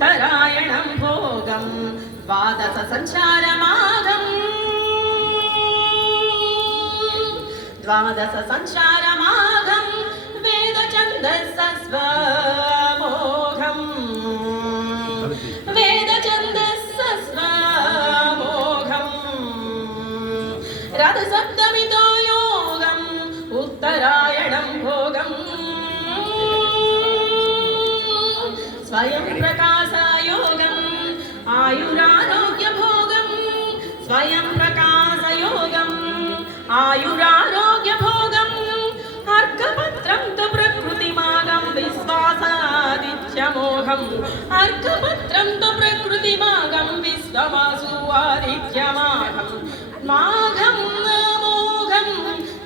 उत्तरायणं भोगं द्वादश संचारमाघं वेदछन्दस्सस्वमोघं रथसप्तमितो योगम् उत्तरायणं भोगम् स्वयं प्रकाशयोगम् आयुरारोग्यभोगम् स्वयं प्रकाशयोगम् आयुरारोग्यभोगम् अर्कपत्रं तु प्रकृतिमागं विश्वासादित्यमोघम् अर्कपत्रं तु प्रकृतिमागं विश्वमासु आदित्यमाघम् माघं मोघं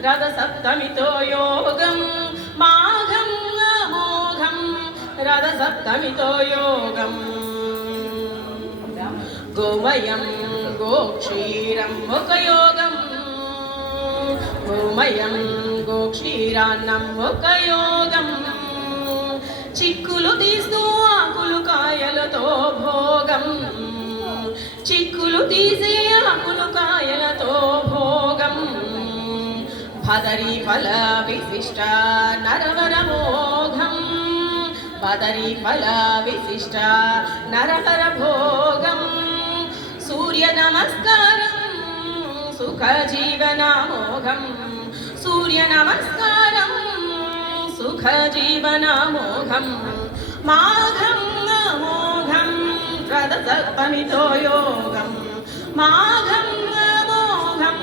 रथसप्तमितो योगं माघं मोघं रथसप्तमितो योगम् गोमयं गोक्षीरं मुखयोगं गोमयं गोक्षीरान्नं मुखयोगं చిక్కులు తీస్తూ ఆకులు కాయలతో భోగం చిక్కులు తీసే ఆకులు కాయలతో భోగం భదరి ఫల విశిష్ట నరవర మోఘం భదరి ఫల విశిష్ట నరవర భోగం సూర్య నమస్కారం సుఖ జీవనామోఘం సూర్య నమస్కారం సుఖ జీవనామోఘం మాఘం మోఘం రథసప్తమితో యోగం మాఘం మోఘం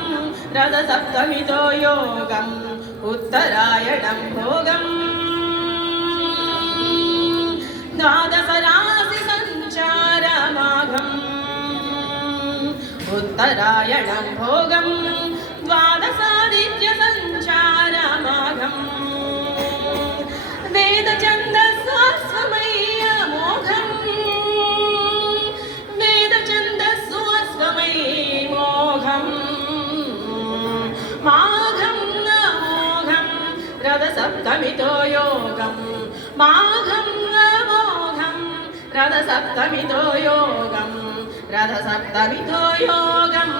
రథసప్తమితో యోగం ఉత్తరాయణం భోగం ద్వాదశ రాశి సంచార మాఘం उत्तरायणं भोगं द्वादशादित्य संचार माघं वेदछन्दस्स्वमयीमोघं वेदछन्दस्स्वमयीमोघं माघं मोघं रथसप्तमितो योगं माघं मोघं रथसप्तमितो योगं रथसप्तमितो योगम्